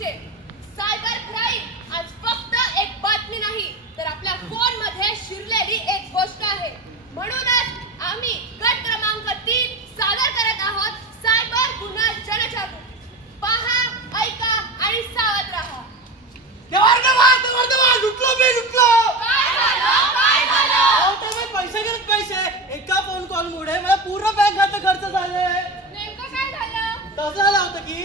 तुमचे. Cyber crime आज फक्त एक बातमी नाही तर आपल्या फोनमध्ये शिरलेली एक गोष्ट आहे. म्हणूनच आम्ही गट क्रमांक 3 सादर करत आहोत सायबर गुन्हा जनजागृती. पहा, ऐका आणि सावध राहा. पैसे एका फोन कॉल मुळे मला पूर्ण बँक खातं खर्च झाले. नेमकं काय झालं? तसं झालं होतं की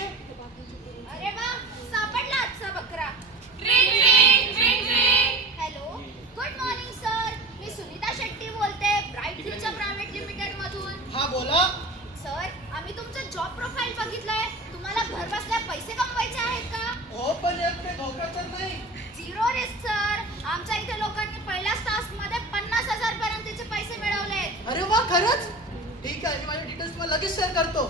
अरे वा, सापडला आजचा बकरा. Hello, good morning sir. मी सुनीता शेट्टी बोलते, ब्राईट फ्युचर प्रायव्हेट लिमिटेड मधून. हा बोला. सर, आम्ही तुमचं जॉब प्रोफाईल बघितलंय. तुम्हाला घर बसल्या पैसे कमवायचे आहेत का? हो, पण एक ते धोका तर नाही. Zero risk sir. आमच्या इथे लोकांनी पहिल्याच टास्कमध्ये 50,000 पर्यंतचे पैसे मिळवले. अरे वा, खरंच? ठीक आहे, मी माझे डिटेल्स तुम्हाला लगेच शेअर करतो.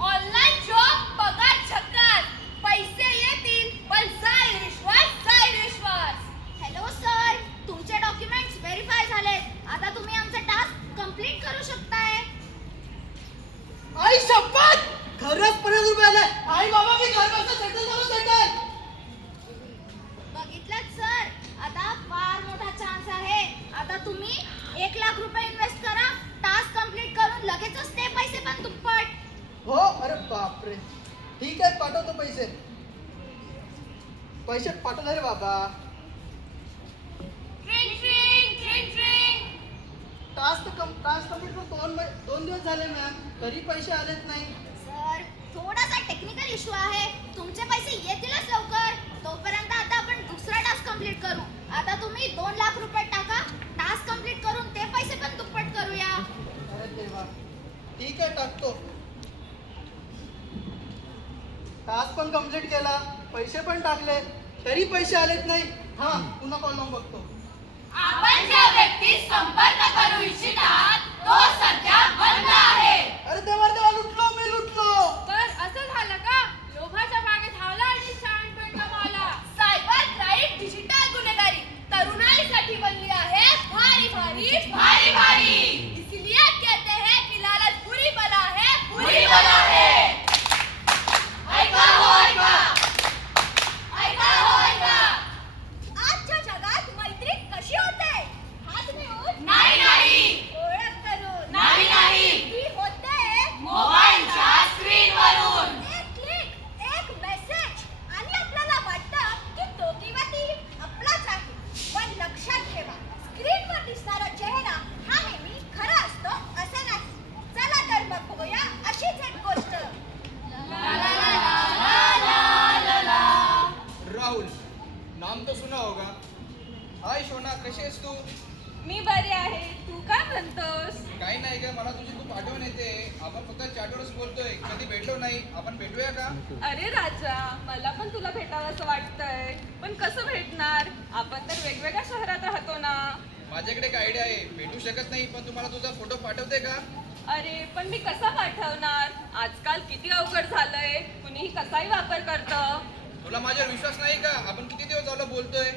ऑनलाईन जॉब, पगार झक्कास, पैसे येतील पण जाईल विश्वास. हॅलो सर, तुमचे डॉक्युमेंट्स व्हेरीफाय झालेत. आता तुम्ही आमचा टास्क कंप्लीट करू शकताय. आई शपथ, खरंच 50,000 आले. आई बाबा, मी घर बसल्या सेटल झालो. बघितलं सर, आता फार मोठा चान्स आहे. आता तुम्ही 1 लाख रुपये इन्व्हेस्ट करा. टास्क कंप्लीट करून लगेचच ते पैसे पण दुप्पट. हो, अरे बापरे. ठीक आहे, पाठवतो पैसे. पैसे पाठवले रे बाबा. टास्क कंप्लीट करून 2 दिवस झाले मॅम, तरी पैसे आलेच नाही. सर, थोडासा टेक्निकल इश्यू आहे. तुमचे पैसे येतीलच लवकर. तोपर्यंत आता आपण दुसरा टास्क कंप्लीट करू. आता तुम्ही 2 लाख रुपये टाका. टास्क कंप्लीट करून ते पैसे पण दुप्पट करूया. अरे देवा. ठीक आहे, टाकतो. टास्क पण कंप्लीट केला, पैसे पण टाकले, तरी पैसे आलेच नाही. हा, पुन्हा कॉल लावून बघतो. आपण ज्या व्यक्तीस संपर्क करू इच्छित आहात तो सध्या बंद आहे. अरे देवा, लुटलो मी. तर असं झालं का? लोभाच्या मागे धावला आणि शहाणपण गमावला. सायबर क्राईम डिजिटल गुन्हेगारी तरुणाईसाठी बनली आहे भारी. इसलिए कहते हैं कि लालच बुरी बला है. ऐका हो. आजच्या जगात मैत्री कशी होते? हात मिळून नाही. ओळख करून नाही. ती होते मोबाईलच्या स्क्रीनवरून. एक क्लिक, एक मेसेज आणि आपल्याला वाटतं की तो किंवा ती आपलाच आहे. पण लक्षात ठेवा, स्क्रीनवर दिसणारा चेहरा हा नेहमी खरा असतो असं नाही. चला तर मग बघूया अशीच एक गोष्ट. राहुल, नाम तो सुना होगा. हाय शोना, कशी आहेस तू? मी बरी आहे. तू काय म्हणतोस? काही नाही ग, मला तुझी खूप आठवण येते. आपण फक्त चॅटवरच बोलतोय, कधी भेटलो नाही. आपण भेटूया का? अरे राजा, मला पण तुला भेटावं असं वाटतंय, पण कसं भेटणार? आपण तर वेगवेगळ्या शहरात राहतो ना. माझ्याकडे एक आयडिया आहे, भेटू शकत नाही पण तुम्हाला तुझा फोटो पाठवते का? अरे पण मी कसा पाठवणार? आजकाल किती अवघड झालंय, कुणीही कसाही वापर करतं. तुला माझ्यावर विश्वास नाही का? आपण किती दिवस झालं बोलतोय.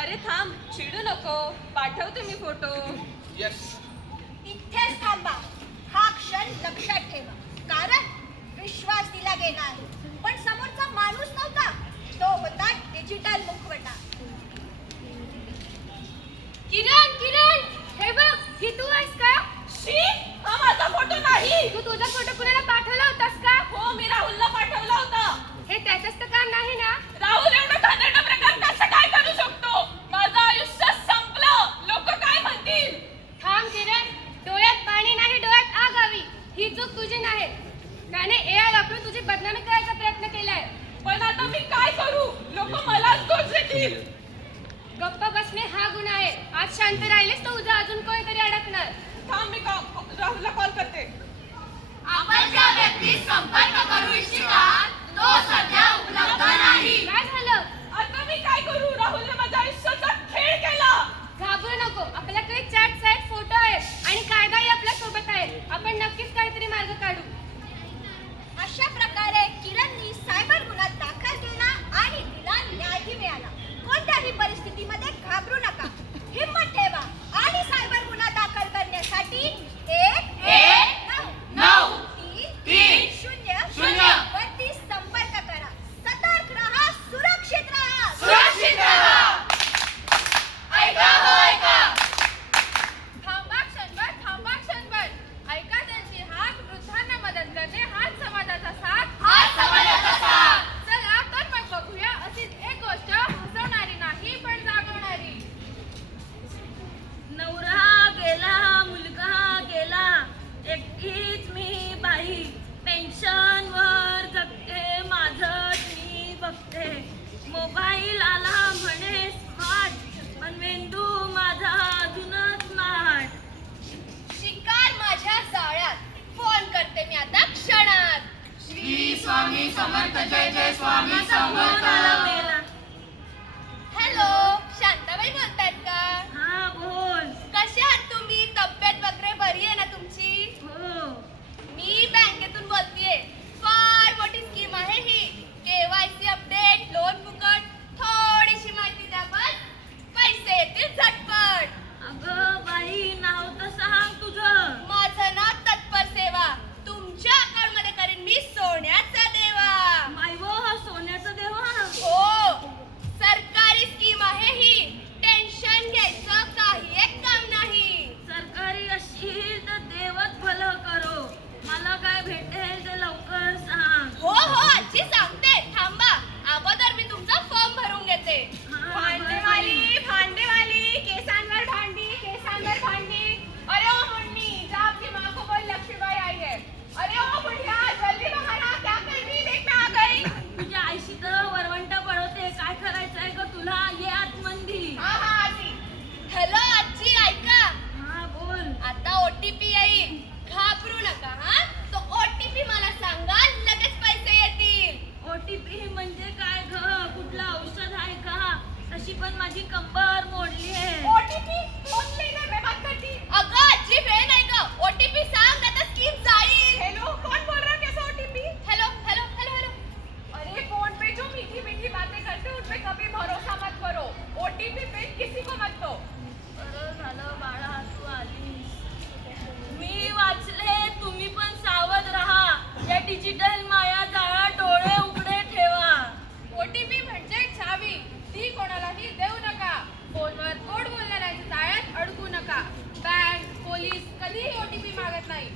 अरे थांब, चिडू नको, पाठवते मी फोटो. यस. इथेच थांबा. हा क्षण लक्षात ठेवा, कारण विश्वास दिला गेला आहे, पण समोरचा माणूस नव्हता. तो होता डिजिटल मुखवटा. किरण, हे बघ, ही तू आहेस का? शी, हा माझा फोटो नाही. तू तुझा फोटो कुणाला पाठवला होतास का? हो, मी राहुलला पाठवला होता. हे त्याचंच तर काम नाही ना? राहुल एवढा घाणेरडा प्रकार कसं काय करू शकतो? माझं आयुष्य संपलं. लोक काय म्हणतील? थांब किरण, डोळ्यात पाणी नाही, डोळ्यात आग हवी. ही चूक तुझी नाही. त्याने AI वापरून तुझी बदनामी करायचा प्रयत्न केलाय. पण आता मोबाईल आला म्हणे स्मार्ट, पण मेंदू माझा अजूनच स्मार्ट. शिकार माझ्या जाळ्यात, फोन करते मी आता क्षणात. श्री स्वामी समर्थ, जय जय स्वामी फोन आला समर्थ. मेला. हॅलो, शांताबाई बोलतायत का? हा बोल. कसे आहात तुम्ही? तब्येत वगैरे बरी आहे ना तुमची? हो. मी बँकेतून बोलतेय. फार मोठी स्कीम आहे ही. KYC अपडेट, लोन फुकट, थोडीशी माहिती द्या बस, पैसे येतील झटपट. अगं बाई, नाव तर सांग तुझं. माझं नाव तत्पर सेवा. तुमच्या अकाउंट मध्ये करीन मी सोन्याचा देवा. माय वो, हा सोन्याचा देवा. हो, सरकारी स्कीम आहे ही. टेन्शन घ्यायचं काही एक काम नाही. सरकारी अशी तर देवच भलं करो. मला काय भेटेल ते लवकर सांग. हो हो, आजी सांगते, थांबा. अगोदर मी तुमचा फॉर्म भरून घेते. भांडेवाली, भांडेवाली, केसांवर भांडी, केसांवर भांडी. अरे ओ मुन्नी, जा आपकी माँ को बोल लक्ष्मीबाई आई है. अरे ओ बुढ़िया, जल्दी बाहर आ, क्या कर रही? देख मैं आ गई. तुझ्या आईशी तर वरवंटा पळवते. काय करायचंय ग तुला? ये आतमंदी. हा हा आजी. हॅलो आजी, ऐका. हा बोल. आता OTP येईल. घाबरू नका हा. तो OTP मला सांगा, लगेच पैसे येतील. OTP म्हणजे काय ग? कुठलं औषध आहे का? तशी पण माझी कंबर मोडली आहे. OTP मोजली ना, मैं बात करती. अगं आजी, वेळ नाही ग. OTP सांग, नाहीतर स्कीम जाईल. हेलो, कौन बोल रहा है? कैसा OTP? Hello hello hello hello. अरे फोन पे जो मीठी मीठी बातें करते हैं उनपे कभी भरोसा मत करो. OTP पे किसी को मत दो. बरं झालं बाळा, तू आलीस. मी वाचले, तुम्ही पण सावध राहा. या डिजिटल माया जाळा डोळे उघडे ठेवा. OTP म्हणजे चावी. ती कोणालाही देऊ नका. फोनवर गोड बोलणाऱ्यांच्या जाळ्यात अडकू नका. बँक, पोलीस कधीही OTP मागत नाही.